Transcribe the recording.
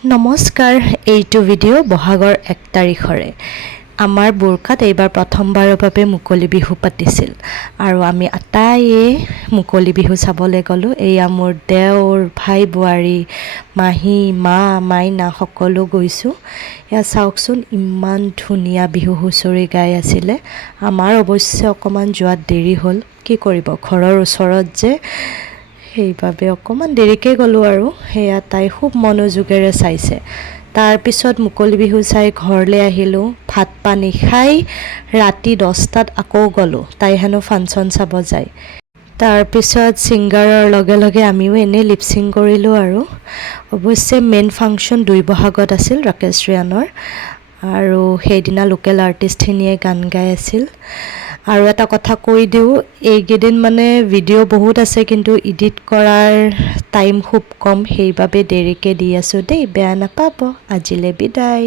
নমস্কাৰ, এইটো ভিডিঅ' বহাগৰ 1 তাৰিখৰে। আমাৰ বোৰকাত এইবাৰ প্ৰথমবাৰৰ বাবে মুকলি বিহু পাতিছিল আৰু আমি আটাইয়ে মুকলি বিহু চাবলৈ গ'লোঁ। এয়া মোৰ দেওৰ, ভাই বোৱাৰী, মাহী, মা, মাইনা সকলো গৈছোঁ। এয়া চাওকচোন, ইমান ধুনীয়া বিহু হুঁচৰি গাই আছিলে। আমাৰ অৱশ্যে অকণমান যোৱাত দেৰি হ'ল, কি কৰিব, ঘৰৰ ওচৰত যে, সেইবাবে অকণমান দেৰিকৈ গ'লোঁ আৰু। সেয়া তাই খুব মনোযোগেৰে চাইছে। তাৰপিছত মুকলি বিহু চাই ঘৰলৈ আহিলোঁ। ভাত পানী খাই ৰাতি 10টাত আকৌ গ'লোঁ। তাই হেনো ফাংচন চাব যায়। তাৰপিছত ছিংগাৰৰ লগে লগে আমিও এনেই লিপচিং কৰিলোঁ আৰু। অৱশ্যে মেইন ফাংচন 2 বহাগত আছিল ৰাকেশ ৰিয়ানৰ, আৰু সেইদিনা লোকেল আৰ্টিষ্টখিনিয়ে গান গাই আছিল। আৰু এটা কথা কৈ দিওঁ, এইকেইদিন মানে ভিডিঅ' বহুত আছে কিন্তু এডিট কৰাৰ টাইম খুব কম, সেইবাবে দেৰিকৈ দি আছোঁ দেই, বেয়া নাপাব। আজিলৈ বিদায়।